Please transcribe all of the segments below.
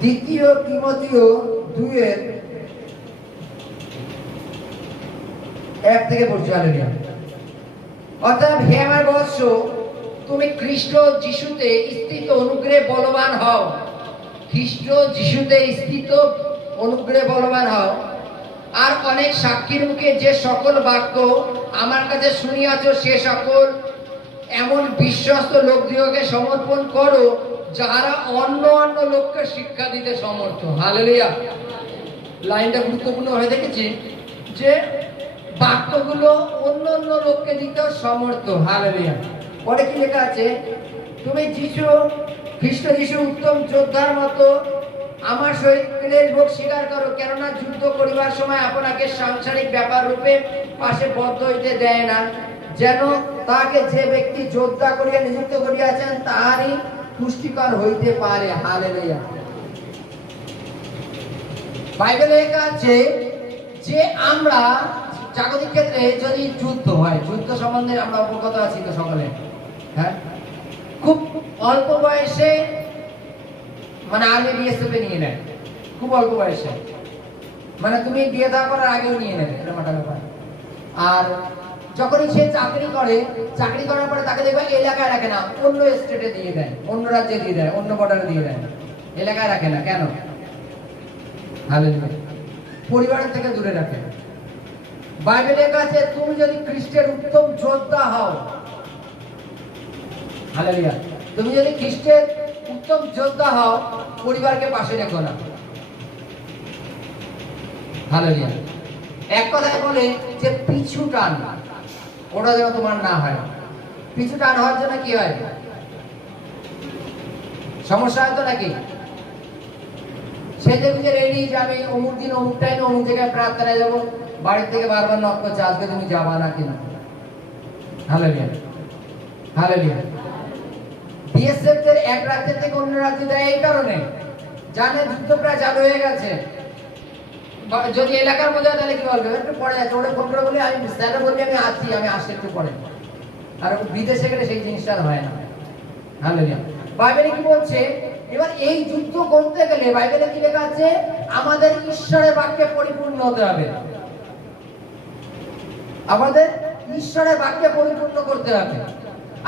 দ্বিতীয় তিমথিও 2:1 থেকে পড়ছি। হালেলুয়া। অর্থাৎ হে আমার বৎস, তুমি খ্রিস্ট যিশুতে স্থিত অনুগ্রহে বলবান হও। খ্রিস্ট যিশুতে স্থিত অনুগ্রহে বলবান হও। আর অনেক সাক্ষীর মুখে যে সকল বাক্য আমার কাছে শুনিয়াছ, সে সকল এমন বিশ্বস্ত লোকদিগকে সমর্পণ করো, যারা অন্য অন্য লোককে শিক্ষা দিতে সমর্থ। হালেলুয়া। লাইনটা গুরুত্বপূর্ণ হয়ে দেখেছি যে বাক্যগুলো অন্য অন্য লোককে দিতে সমর্থ। হালেলুয়া। পরে কি লেখা আছে? তুমি খ্রিস্ট যিশু উত্তম যোদ্ধার মতো আমার সহিত ক্লেশ ভোগ স্বীকার করো, কেননা যুদ্ধ করিবার সময় আপনাকে সাংসারিক ব্যাপার রূপে পাশে বদ্ধ হইতে দেয় না, যেন তাকে যে ব্যক্তি যোদ্ধা করিয়া নিযুক্ত করিয়াছেন তাহারই পুষ্টিকর হইতে পারে। হালেলুয়া। বাইবেলে লেখা আছে যে আমরা জাগতিক ক্ষেত্রে যদি যুদ্ধ হয়, যুদ্ধ সম্বন্ধে আমরা অবগত আছি তো সকলে। হ্যাঁ, খুব অল্প বয়সে মানে আর্মি বিএসএফ নিয়ে নেয়, খুব অল্প বয়সে, মানে তুমি বিয়ে দেওয়া করার আগেও নিয়ে নেবে, এটা মোটা ব্যাপার। আর যখনই সে চাকরি করার পরে তাকে দেখবে এলাকায় রাখে না, অন্য স্টেটে দিয়ে দেয়, অন্য রাজ্যে দিয়ে দেয়, অন্য বর্ডারে দিয়ে দেয়, এলাকায় রাখে না। কেন? হালেলুয়া। পরিবারের থেকে দূরে রাখে। বাইবেলের কাছে তুমি যদি খ্রিস্টের উত্তম যোদ্ধা হও, হালেলুয়া, তুমি যদি খ্রিস্টের উত্তম যোদ্ধা হও, পরিবারকে পাশে রেখো না। হালেলুয়া। এক কথায় বলে যে পিছু টান ওটা যেন তোমার না হয়। পিছু টান হওয়ার জন্য কি হয়? সমস্যা হয় তো নাকি? সে দেখবে যে রেডি যে আমি অমুক দিন অমুক টাইমে অমুক জায়গায় প্রার্থনায় যাবো, বাড়ির থেকে বারবার নক করছে, আজকে তুমি যাবা না কিনা। হালেলুয়া। হালেলুয়া। বিএসএফ দের এক রাজ্য থেকে অন্য রাজ্যে দেয় এই কারণে, জানে যুদ্ধ প্রায় চালু হয়ে গেছে। যদি এলাকার মধ্যে তাহলে কি বলবে, একটু পরে যাচ্ছে, ওটা ফোন করে বলি, আমি স্যারে বলি আমি আছি, আমি আসছি একটু পরে। আর বিদেশে গেলে সেই জিনিসটা হয় না। হালেলুয়া। বাইবেলে কি বলছে? এবার এই যুদ্ধ করতে গেলে বাইবেলে কি লেখা আছে? আমাদের ঈশ্বরের বাক্যে পরিপূর্ণ হতে হবে। আমাদের ঈশ্বরের বাক্যে পরিপূর্ণ করতে হবে।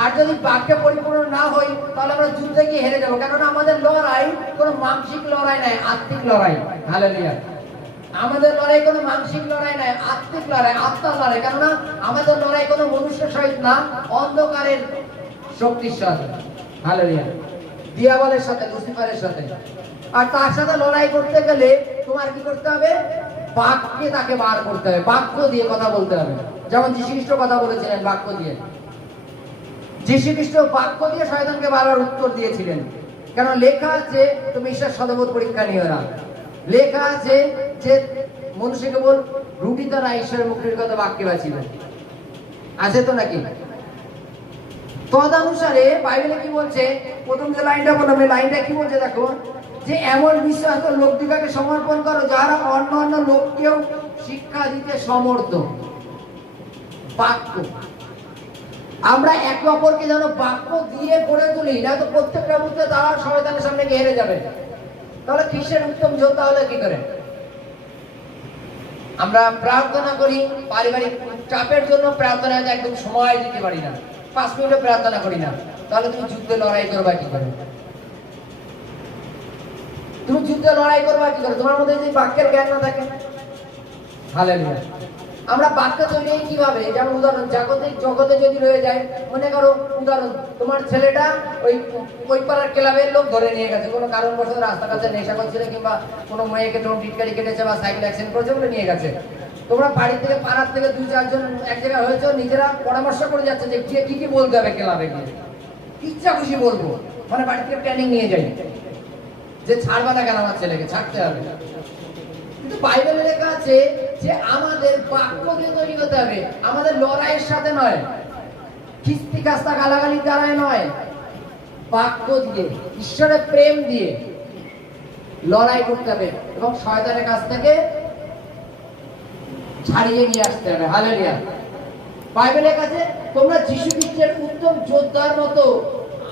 আর যদি বাক্যে পরিপূর্ণ না হই, তাহলে আমরা যুদ্ধে গিয়ে হেরে যাবো। কেননা আমাদের লড়াই কোনো মানসিক লড়াই নাই, আত্মিক লড়াই। হালেলুয়া। আমাদের লড়াই কোনো মানসিক লড়াই নাই, আত্মিক লড়াই, আত্মার লড়াই। কেননা আমাদের লড়াই কোনো মনুষ্যের সহিত না, অন্ধকারের শক্তির সাথে। হালেলুয়া। দিয়াবলের সাথে, লুসিফারের সাথে। আর তার সাথে লড়াই করতে গেলে তোমার কি করতে হবে? বাক্যে তাকে বার করতে হবে, বাক্য দিয়ে কথা বলতে হবে। যেমন যীশু খ্রিস্ট কথা বলেছিলেন বাক্য দিয়ে। যীশু খ্রিস্ট বাক্য দিয়ে শয়তানকে বারবার উত্তর দিয়েছিলেন। কেন? লেখা আছে তুমি ঈশ্বর সদবোধ পরীক্ষা নিও না। লেখা আছে যে মনুষ্য কেবল রুটি দ্বারা ঈশ্বরের মুখের কথা বাক্যে বাঁচিবে। আছে তো নাকি? তদনুসারে বাইবেলে কি বলছে? প্রথম যে লাইনটা বললাম, এই লাইনটা কি বলছে দেখো, যে এমন বিশ্বাস লোকদিগকে সমর্পণ করো, যারা অন্য অন্য লোককেও শিক্ষা দিতে সমর্থ। বাক্য, আমরা একে অপরকে যেন বাক্য দিয়ে গড়ে তুলি, না তো প্রত্যেকটা মুহূর্তে তারা শয়তানের সামনে গিয়ে হেরে যাবে। তাহলে খ্রিস্টের উত্তম যোদ্ধা হলে কি করে? আমরা প্রার্থনা করি, পারিবারিক চাপের জন্য প্রার্থনায় একদম সময় দিতে পারি না, 5 মিনিটও প্রার্থনা করি না। তাহলে তুমি যুদ্ধে লড়াই করবা কি করে? তুমি যুদ্ধে লড়াই করবা কি করে? তোমার মধ্যে যদি বাক্যের জ্ঞান না থাকে। হালেলুয়া। আমরা বাক্য তৈরি কিভাবে? যেমন উদাহরণ, জাগতিক জগতে যদি রয়ে যায়, মনে করো উদাহরণ, তোমার ছেলেটা ওই পাড়ার ক্লাবের লোক ধরে নিয়ে গেছে, কোনো কারণবশত রাস্তার কাছে নেশা করছিল, কিংবা কোনো মেয়েকে টিটকারি কেটেছে বা সাইকেল অ্যাক্সিডেন্ট করেছে বলে নিয়ে গেছে। তোমরা বাড়ি থেকে, পাড়ার থেকে 2-4 জন এক জায়গায় হয়েছে, নিজেরা পরামর্শ করে যাচ্ছে যে কি কি বলতে হবে ক্লাবে গিয়ে, ইচ্ছা খুশি বলবো, মানে বাড়ি থেকে প্ল্যানিং নিয়ে যাই যে ছাড়বা না কেন, আমার ছেলেকে ছাড়তে হবে। কিন্তু বাইবেলে লেখা আছে যে আমাদের বাক্য দিয়ে তৈরি করতে হবে, আমাদের লড়াইয়ের সাথে নয়, খিস্তি খাস্তা গালাগালি দ্বারাই নয়, বাক্য দিয়ে, ঈশ্বরের প্রেম দিয়ে লড়াই করতে হবে এবং শয়তানের কাছ থেকে ছাড়িয়ে নিয়ে আসতে হবে। হালেলুয়া। বাইবেলের কাছে তোমরা যীশু খ্রিস্টের উত্তম যোদ্ধার মতো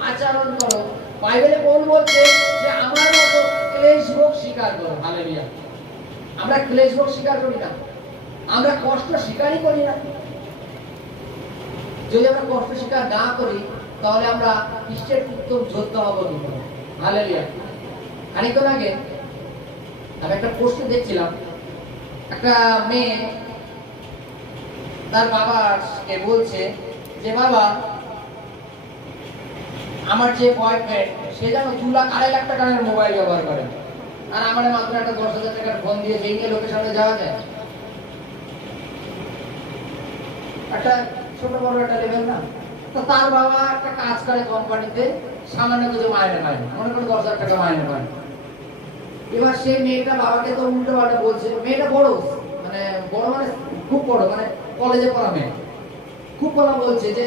আচরণ করো। বাইবেলে কোন বলছে যে আমার মতো ক্লেশ ভোগ স্বীকার করো। হালেলুয়া। আমরা ক্লেশ ভোগ স্বীকার করি না, আমরা কষ্ট স্বীকারই করি না। যদি আমরা কষ্ট স্বীকার না করি তাহলে আমরা খ্রিস্টের উত্তম যোদ্ধা হব কি করে? হালেলুয়া। খানিকক্ষণ আগে আমি একটা পোস্ট দেখছিলাম, একটা মেয়ে তার বাবাকে বলছে যে বাবা, আমার যে বয়ফ্রেন্ড সে যেন 2,00,000-2.5 লাখ টাকার মোবাইল ব্যবহার করে, আর আমার মাত্র একটা 10,000 টাকার ফোন দিয়ে সেই নিয়ে লোকের সামনে যাওয়া যায়। একটা ছোট বড় একটা লেভেল না? তো তার বাবা একটা কাজ করে কোম্পানিতে, সামান্য কিছু মাইনে পায়, মনে করো 10,000 টাকা মাইনে পায়। এবার সেই মেয়েটা বাবাকে তো উল্টো পাল্টা বলছে। মেয়েটা বড়, মানে বড় মানে খুব বড়, মানে কলেজে পড়া মেয়ে। খুব বলা বলছে যে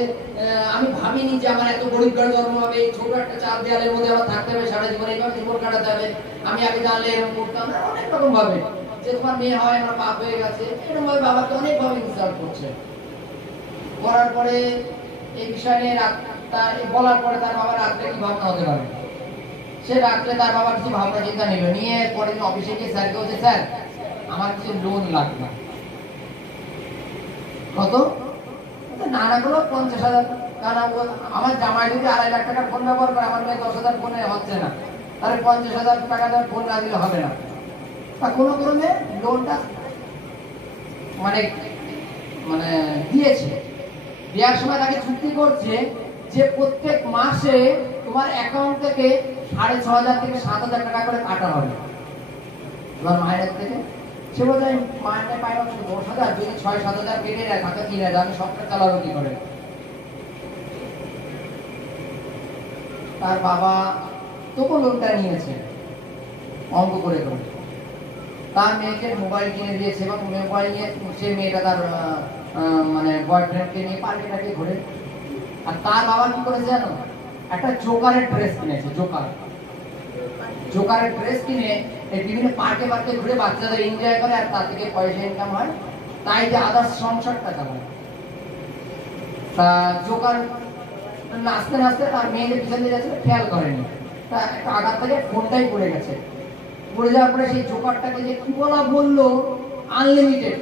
আমি ভাবিনি যে আমার এত গরিব ঘরে জন্ম হবে, এই ছোট একটা চার দেয়ালের মধ্যে আমার থাকতে হবে সারা জীবন, এইভাবে জীবন কাটাতে হবে। আমি আগে জানলে এরকম করতাম না, অনেক রকম ভাবে যে তোমার মেয়ে হয় আমার বাপ হয়ে গেছে, এরকম ভাবে বাবাকে অনেক ভাবে ইনসাল্ট করছে। করার পরে এই বিষয় নিয়ে বলার পরে তার বাবার রাত্রে কি ভাবনা হতে পারে? সে রাত্রে তার বাবার কিছু ভাবনা চিন্তা নিল, নিয়ে পরের দিন অফিসে গিয়ে স্যারকে বলছে, স্যার আমার কিছু লোন লাগবে। কত? নানা গুলো 50,000। আমার জামাই যদি 2.5 লাখ টাকার ফোন ব্যবহার করে, আমার মেয়ে 10,000 ফোনে হচ্ছে না, তাহলে 50,000 টাকা দেওয়ার ফোন না দিলে হবে না। তা কোনো কারণে লোনটা মানে মানে দিয়েছে। দেওয়ার সময় তাকে চুক্তি করছে যে প্রত্যেক মাসে তোমার অ্যাকাউন্ট থেকে 6,500 থেকে 7,000 টাকা করে কাটা হবে তোমার মায়ের থেকে। সে বলছে মায়ের পাই মাত্র 10,000, যদি 6-7,000 কেটে নেয় তাকে কি নেয়, আমি সবটা চালাবো কি করে? তার বাবা তবু লোনটা নিয়েছে অঙ্ক করে করে, তার মেয়েকে মোবাইল কিনে দিয়েছে, এবং মোবাইল নিয়ে সে মেয়েটা তার মানে বয়ফ্রেন্ডকে নিয়ে পার্কে টাকে ঘুরে। আর তার বাবা কি করেছে জানো? একটা জোকারের ড্রেস কিনেছে। জোকারের ড্রেস কিনে এই বিভিন্ন পার্কে পার্কে ঘুরে বাচ্চাদের এনজয় করে, আর তার থেকে পয়সা ইনকাম হয়, তাই যে আদার্স সংসারটা চালায়। তা জোকার নাচতে নাচতে তার মেয়েদের পিছনে যাচ্ছে, খেয়াল করেনি, তা একটা আঘাত থেকে ফোনটাই পড়ে গেছে। পড়ে যাওয়ার পরে সেই জোকারটাকে যে কি বললো আনলিমিটেড।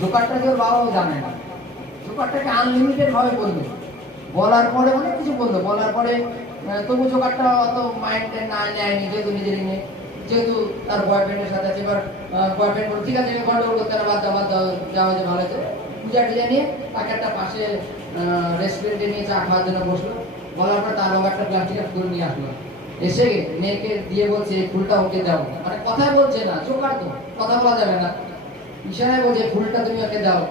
জোকারটাকে ওর বাবাও জানে না, জোকারটাকে আনলিমিটেড ভাবে বললো। বলার পরে অনেক কিছু বললো, বলার পরে তবু জোকারটা অত মাইন্ডে না নেয়নি, যেহেতু নিজের মেয়ে, যেহেতু তার বয়ফ্রেন্ডের সাথে আছে। এবার বয়ফ্রেন্ড বলল ঠিক আছে গন্ডগোল করতে না, বাদ দাও যাওয়া যে ভালো আছে। পূজা টুজা নিয়ে তাকে একটা পাশে রেস্টুরেন্টে নিয়ে চা খাওয়ার জন্য বসলো। বলার পর তার বাবা একটা প্লাস্টিকের ফুল নিয়ে আসলো, এসে মেয়েকে দিয়ে বলছে ফুলটা ওকে দাও। মানে কথাই বলছে না, জোকার তো কথা বলা যাবে না, ইশারায় বলছে ফুলটা তুমি ওকে দাও।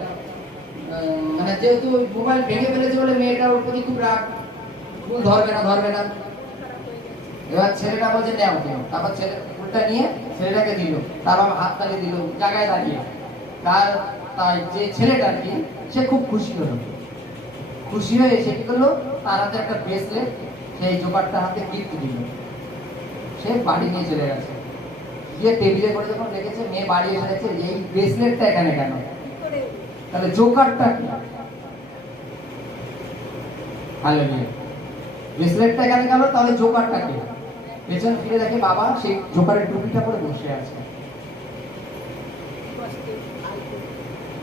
মানে যেহেতু মোবাইল ভেঙে ফেলেছে বলে মেয়েটার ওর প্রতি খুব রাগ, ফুল ধরবে না। এবার ছেলেটা বলছে নেও কেউ, তারপর ছেলে ফুলটা নিয়ে ছেলেটাকে দিল, তার বাবা হাত তালি দিল জায়গায় দাঁড়িয়ে। তাই যে ছেলেটা আর কি, সে খুব খুশি হলো। খুশি হয়ে সে কি করলো, তার হাতে একটা ব্রেসলেট সেই জোকারটা হাতে গিফট দিল। সে বাড়ি নিয়ে চলে গেছে, গিয়ে টেবিলে করে যখন রেখেছে, মেয়ে বাড়ি এসে দেখছে এই ব্রেসলেটটা এখানে কেন? তাহলে জোকারটা কি? হালেলুয়া। ব্রেসলেটটা এখানে গেল, তাহলে জোকারটা কি? পেছন ফিরে দেখে বাবা সেই জোকারের টুপিটা পরে বসে আছে,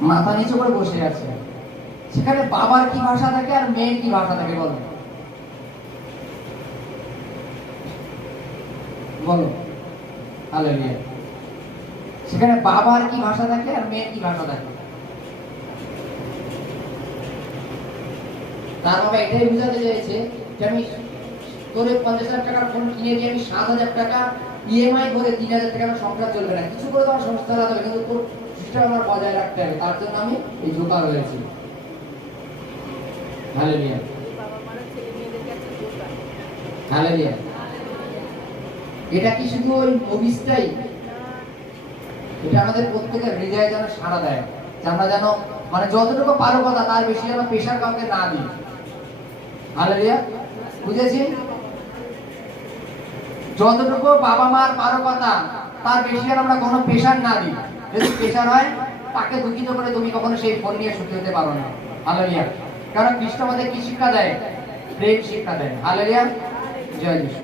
মাথা নিচু করে বসে আছে। সেখানে বাবার কি ভাষা থাকে আর মেয়ের কি ভাষা থাকে বলো? হালেলুয়া। সেখানে বাবার কি ভাষা থাকে আর মেয়ের কি ভাষা থাকে? তার বাবা এটাই বুঝাতে চাইছে যে আমি তোর 50,000 টাকার ফোন কিনে দিয়ে আমি 7,000 টাকা ইএমআই করে 3,000 টাকা সংসার চলবে না, কিছু করে তোমার সংসার চালাতে হবে, কিন্তু তোর সিস্টেম আমার বজায় রাখতে হবে। তার জন্য আমি এই জোকার হয়েছি। Hallelujah, hallelujah. এটা কি শুধু ওই মুভিসটাই? এটা আমাদের প্রত্যেকের হৃদয়ে যেন সাড়া দেয়, যে আমরা যেন মানে যতটুকু পারো কথা তার বেশি যেন পেশার কাউকে না দিই। হালেলুয়া, বুঝেছি? যতটুকু বাবা মার পারো কথা তার বেশি আর আমরা কোনো পেশার না দিই। যদি পেশার হয় তাকে দুঃখিত করে তুমি কখনো সেই ফোন নিয়ে সুখী হতে পারো না। হালেলুয়া। কারণ খ্রিস্ট আমাদের কি শিক্ষা দেয়? প্রেম শিক্ষা দেয়। হালেলুয়া, জয় যিশু।